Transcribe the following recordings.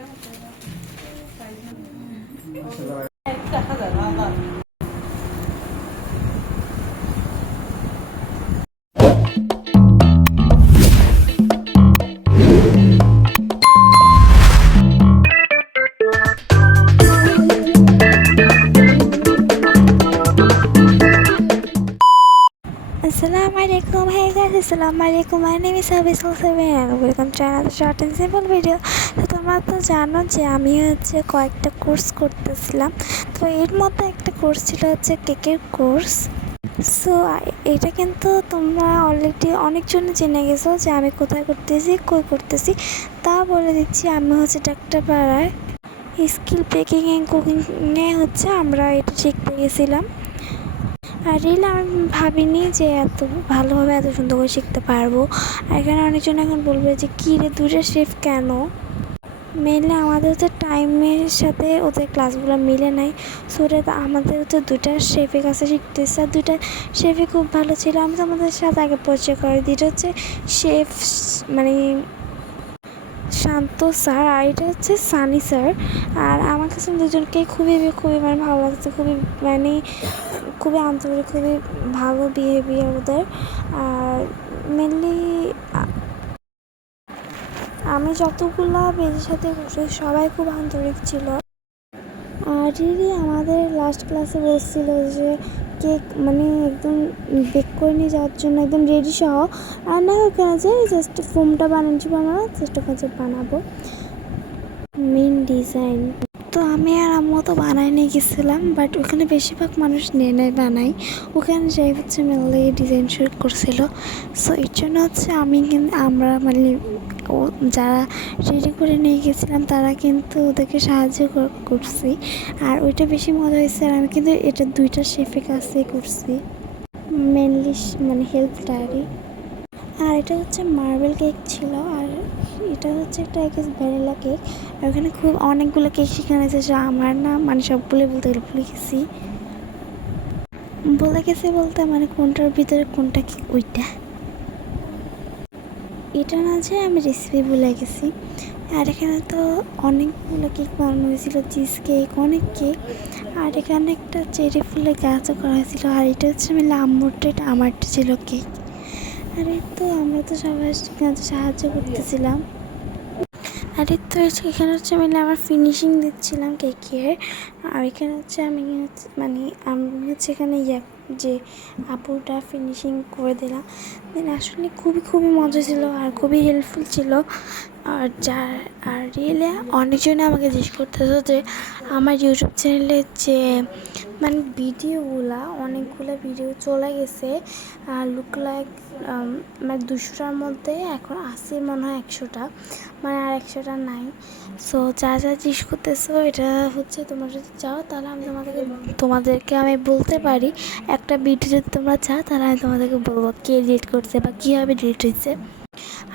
Assalamualaikum, hey guys, Assalamualaikum. My name is Abisul Seven and welcome to another short and simple video. তো তোমরা তো জানো যে আমি হচ্ছে কয়েকটা কোর্স করতেছিলাম। তো এর মধ্যে একটা কোর্স ছিল হচ্ছে কেকের কোর্স। সো এটা কিন্তু তোমরা অলরেডি অনেকজন জেনে গেছো যে আমি কোথায় করতেছি, কই করতেছি। তা বলে দিচ্ছি, আমি হচ্ছে ডাক্তার পাড়ায় স্কিল বেকিং অ্যান্ড কুকিংয়ে হচ্ছে আমরা এটা শিখতে গেছিলাম। আর রিল আমি ভাবিনি যে এত ভালোভাবে এত সুন্দর করে শিখতে পারবো। আর এখানে অনেকজন এখন বলবে যে কী রে দুটো শেফ কেন। মেনলি আমাদের হচ্ছে টাইমের সাথে ওদের ক্লাসগুলো মিলে নাই। সো আমাদের হচ্ছে দুটা শেফের কাছে শিখতেছে, আর দুটা শেফই খুব ভালো ছিল। আমি তো আমাদের সাথে আগে পরিচয় করে দিটা হচ্ছে শেফ মানে শান্ত স্যার, আর এটা হচ্ছে সানি স্যার। আর আমার কাছে দুজনকে খুবই মানে ভালো লাগছে, খুবই আন্তরিক, খুবই ভালো বিহেভিয়ার ওদের। আর মেনলি আমি যতগুলো বেজের সাথে করছি সবাই খুব আন্তরিক ছিল। আর রিরি আমাদের লাস্ট ক্লাসে বলছিল যে কেক মানে একদম বেক করে নিয়ে যাওয়ার জন্য একদম রেডি সহ রান্না হয়ে কেনা যায়, জাস্ট ফোমটা বানাচ্ছি, আমরা চেষ্টা করছি বানাবো মেন ডিজাইন। তো আমি আর আম্মু তো বানাই নিয়ে গেছিলাম, বাট ওখানে বেশিরভাগ মানুষ নেয় বানাই, ওখানে যাই হচ্ছে মেনলি ডিজাইন শুট করছিল। সো এর জন্য হচ্ছে আমরা মানে ও যারা রেডি করে নিয়ে গেছিলাম তারা কিন্তু ওদেরকে সাহায্য করছি। আর ওইটা বেশি মজা হয়েছে। আর আমি কিন্তু এটা দুইটা শেফের কাছে করছি মেনলি, মানে হেল্পটারই। আর এটা হচ্ছে মার্বেল কেক ছিল, আর এটা হচ্ছে একটা ভ্যানিলা কেক। আর ওখানে খুব অনেকগুলো কেক শেখানো হয়েছে, আমার না মানে সবগুলো বলতে গেলে বলে গেছে বলতে মানে কোনটার ভিতরে কোনটা কেক ওইটা এটা না যে আমি রেসিপি ভুলে গেছি। আর এখানে তো অনেকগুলো কেক বানানো হয়েছিল, চিজ কেক, অনেক কেক। আর এখানে একটা চেরি ফুলের গাছও করা হয়েছিল। আর এটা হচ্ছে মিলে আম্মুরটা, এটা আমারটা ছিল কেক। আর এই তো আমরা তো সবাই সাহায্য করতেছিলাম। আর এই তো এখানে হচ্ছে মিলে আমার ফিনিশিং দিচ্ছিলাম কেকের। আর এখানে হচ্ছে আমি হচ্ছে এখানে যে আপুটা ফিনিশিং করে দিলাম। দেন আসলে খুবই মজা ছিল আর খুবই হেল্পফুল ছিল। আর রিয়েলে অনেকজনে আমাকে জিজ্ঞেস করতেছে যে আমার ইউটিউব চ্যানেলে যে মানে অনেকগুলো ভিডিও চলে গেছে, লুক লাইক মানে 200টার মধ্যে এখন আছে মনে হয় 100টা, মানে আর 100টা নাই। সো যা জিজ্ঞেস করতেছো এটা হচ্ছে তোমরা যদি চাও তাহলে আমি তোমাদেরকে আমি বলতে পারি। একটা ভিডিও যদি তোমরা চাও তাহলে আমি তোমাদেরকে বলবো কে ডিলিট করছে বা কীভাবে ডিলিট হয়েছে।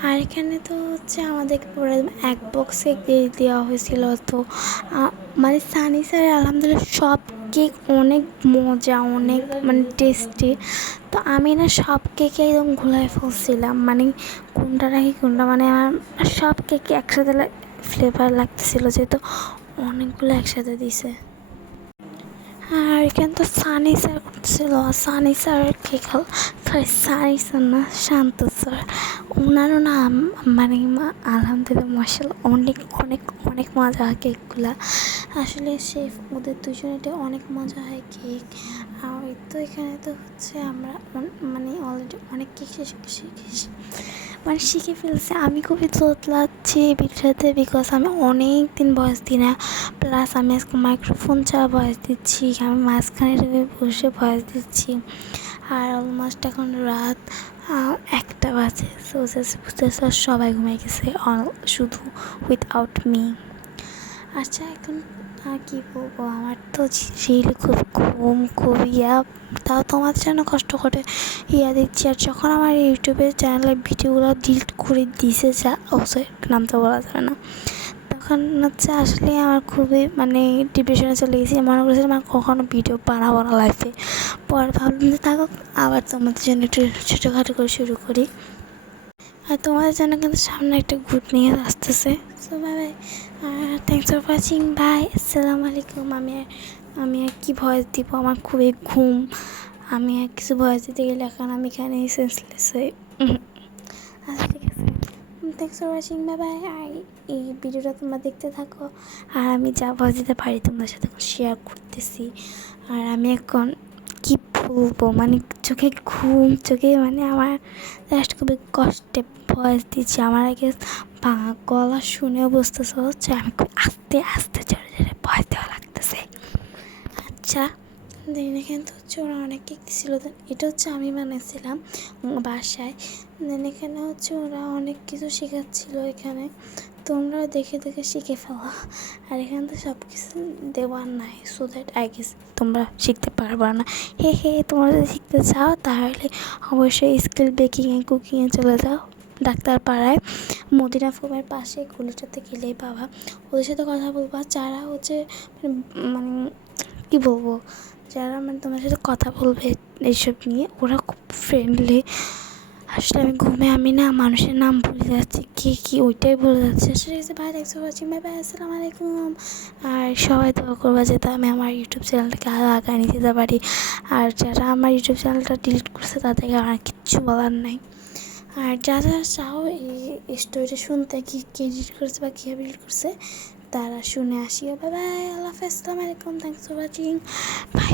আর এখানে তো হচ্ছে আমাদের পুরো এক বক্স কেক দেওয়া হয়েছিল। তো মানে সানি স্যার আলহামদুলিল্লাহ সব কেক অনেক মজা, অনেক মানে টেস্টি। তো আমি না সব কেকে একদম ঘুলায় ফেলছিলাম, মানে কোনটা রাখি কোনটা, মানে আমার সব কেকে একসাথে ফ্লেভার লাগতেছিলো যেহেতু অনেকগুলো একসাথে দিছে। আর এখানে তো সানি স্যার করছিল, সানি স্যারের কেক সানি স্যার না, শান্ত স্যার, ওনারও না মানে আলহামদুলিল্লাহ মাশাআল্লাহ অনেক মজা হয় কেকগুলা। আসলে শেফ ওদের দুজনেতে অনেক মজা হয় কেক। আর তো এখানে তো হচ্ছে আমরা মানে অলরেডি অনেক কেক শিখে ফেলছে। আমি খুবই তোতলাচ্ছি ভিডিওতে, বিকজ আমি অনেক দিন ভয়েস দিই না। প্লাস আমি আজকে মাইক্রোফোন ছাড়া ভয়েস দিচ্ছি, আমি মাঝখানে বসে ভয়েস দিচ্ছি। আর অলমোস্ট এখন রাত 1টা বাজে। সো বুঝতেছ সবাই ঘুমাই গেছে শুধু উইথআউট মি। আচ্ছা এখন আর কী বলবো, আমার তো রিল খুব তাও তোমার জন্য কষ্ট করে দিচ্ছি। আর যখন আমার ইউটিউবের চ্যানেলের ভিডিওগুলো ডিলিট করে দিয়েছে, নামটা বলা যাবে না, তখন হচ্ছে আসলে আমার খুবই মানে ডিপ্রেশনে চলে গেছি। মনে করেছিলাম আমার কখনো ভিডিও বানাবো না লাইফে। পরে ভাবলাম যে থাকুক, আবার তোমাদের জন্য একটু ছোটোখাটো করে শুরু করি। আর তোমাদের জন্য কিন্তু সামনে একটা গুড নিউজ আসতেছে। সো বাই বাই, আর থ্যাংকস ফর ওয়াচিং, বাই, আসসালামু আলাইকুম। আমি আর কি ভয়েস দিব, আমার খুবই ঘুম, আমি আর কিছু ভয়েস দিতে গেলে এখন আমি এখানে সেন্সলেস হয়ে আচ্ছা ঠিক আছে, thanks for watching, bye bye. আর এই ভিডিওটা তোমরা দেখতে থাকো, আর আমি যা ভয়েস দিতে পারি তোমাদের সাথে শেয়ার করতেছি। আর আমি এখন কী বলবো, মানে চোখে ঘুম, চোখে মানে আমার জাস্ট খুবই কষ্টে ভয়েস দিচ্ছি। আমার আগে ভাঙা গলা শুনেও বুঝতেছে হচ্ছে আমি খুব আস্তে আস্তে জোরে জোরে ভয়েস দেওয়া লাগতেছে। আচ্ছা দেন এখানে তো হচ্ছে ওরা অনেক কেক দিচ্ছিল, এটা হচ্ছে আমি বানাইছিলাম বাসায়। দেন এখানে হচ্ছে ওরা অনেক কিছু শেখাচ্ছিলো, এখানে তোমরা দেখে দেখে শিখে ফেলো। আর এখানে তো সব কিছু দেওয়ার নাই, সো দ্যাট আই গেস তোমরা শিখতে পারবা না। হে তোমরা যদি শিখতে চাও তাহলে অবশ্যই স্কিল বেকিংয়ে কুকিংয়ে চলে যাও ডাক্তার পাড়ায়, মদিনা ফোমের পাশে গুলোটাতে গেলেই পাবা। ওদের সাথে কথা বলবা, যারা হচ্ছে মানে কী বলবো, যারা মানে তোমার সাথে কথা বলবে এইসব নিয়ে, ওরা খুব ফ্রেন্ডলি। আসলে আমি না মানুষের নাম ভুলে যাচ্ছি, কে কী ওইটাই ভুলে যাচ্ছে। আসলে ভাই thanks for watching, bye by, আসসালামু আলাইকুম। আর সবাই দোয়া করবা যাতে আমি আমার ইউটিউব চ্যানেলটাকে আরও আগায় নিয়ে যেতে পারি। আর যারা আমার ইউটিউব চ্যানেলটা ডিলিট করছে তাদেরকে আমার কিচ্ছু বলার নাই। আর যারা চাও এই স্টোরিটা শুনতে, কি কে এডিট করছে বা কীভাবে এডিট করছে, তারা শুনে আসিও। বাই বাই, আল্লাহ হাফেজ, আসসালামু আলাইকুম, থ্যাংকস ফর ওয়াচিং, বাই।